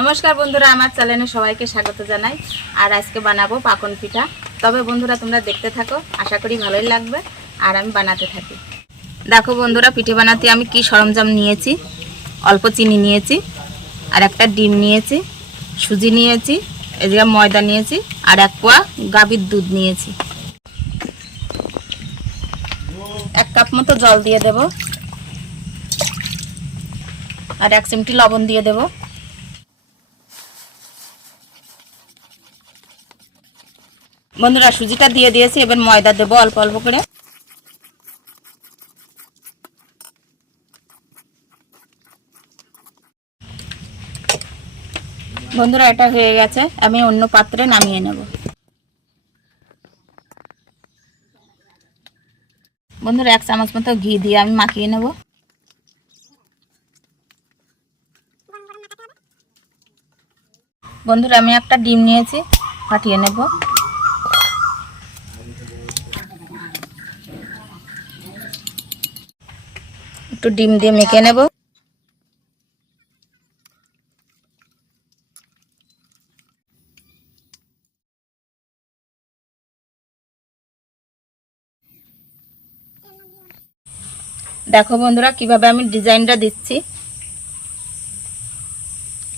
নমস্কার বন্ধুরা, আমার চ্যানেলে সবাইকে স্বাগত জানাই। আর আজকে বানাবো পাকন পিঠা। তবে বন্ধুরা, তোমরা দেখতে থাকো, আশা করি ভালোই লাগবে। আর আমি বানাতে থাকি। দেখো বন্ধুরা, পিঠে বানাতে আমি কি সরঞ্জাম নিয়েছি? অল্প চিনি নিয়েছি, আর একটা ডিম নিয়েছি, সুজি নিয়েছি, এদিকে ময়দা নিয়েছি, আর এক পোয়া গাভীর দুধ নিয়েছি। এক কাপ মতো জল দিয়ে দেব। আর এক চিমটি লবণ দিয়ে দেবো। বন্ধুরা, সুজিটা দিয়ে দিয়েছি, এবার ময়দা দেবো অল্প অল্প করে। বন্ধুরা, এটা হয়ে গেছে, আমি অন্য পাত্রে নামিয়ে নেব। বন্ধুরা, এক চামচ মতো ঘি দিয়ে আমি মাখিয়ে নেব। বন্ধুরা, আমি একটা ডিম নিয়েছি, ফাটিয়ে নেব। একটু ডিম দিয়ে মেখে নেব। দেখো বন্ধুরা, কীভাবে আমি ডিজাইনটা দিচ্ছি।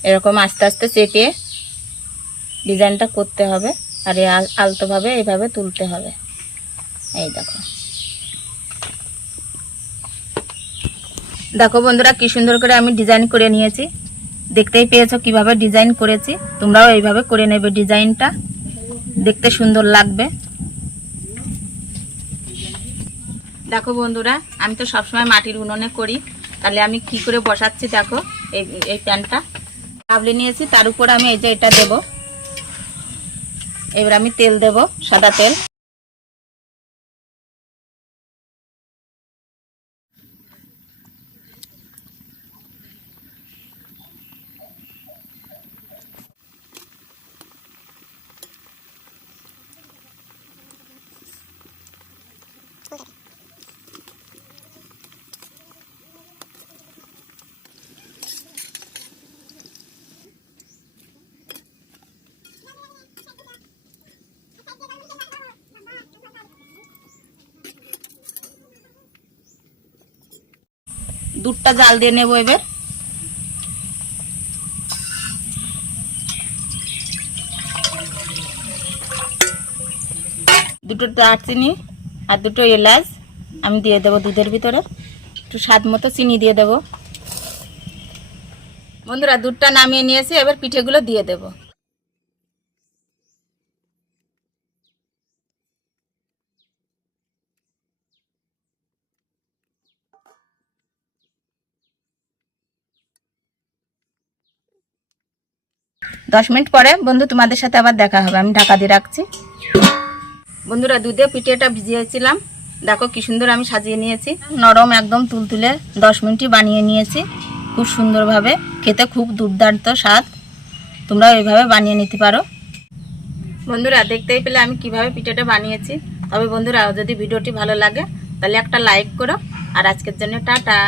এরকম আস্তে আস্তে চেপে ডিজাইনটা করতে হবে। আর এই আল- আলতোভাবে এইভাবে তুলতে হবে। এই দেখো। দেখো বন্ধুরা, কি সুন্দর করে আমি ডিজাইন করে নিয়েছি। দেখতেই পেয়েছ কীভাবে ডিজাইন করেছি? তোমরাও এইভাবে করে নেবে ডিজাইনটা। দেখতে সুন্দর লাগবে। দেখো বন্ধুরা, আমি তো সবসময় মাটির উনুনে করি। তাহলে আমি কি করে বসাচ্ছি দেখো, এই এই প্যানটা। কাবলি নিয়েছি, তার উপর আমি এই যে এটা দেব। এবার আমি তেল দেব সাদা তেল। দুধটা জাল দিয়ে নেব এবার। দুটো দারচিনি আর দুটো এলাচ আমি দিয়ে দেবো দুধের ভিতরে। একটু স্বাদ মতো চিনি দিয়ে দেবো। বন্ধুরা, দুধটা নামিয়ে নিয়েছি, এবার পিঠেগুলো দিয়ে দেবো। দশ মিনিট পরে বন্ধু তোমাদের সাথে আবার দেখা হবে। আমি ঢাকা দিয়ে রাখছি। বন্ধুরা দুধে পিঠেটা ভিজিয়েছিলাম। দেখো কি সুন্দর আমি সাজিয়ে নিয়েছি। নরম একদম তুলতুলে দশ মিনিটই বানিয়ে নিয়েছি। খুব সুন্দরভাবে। খেতে খুব দুর্দান্ত স্বাদ। তোমরা এইভাবে বানিয়ে নিতে পারো। বন্ধুরা, দেখতেই পেলে আমি কীভাবে পিঠেটা বানিয়েছি। তবে বন্ধুরা, যদি ভিডিওটি ভালো লাগে, তাহলে একটা লাইক করো। আর আজকের জন্য টাটা।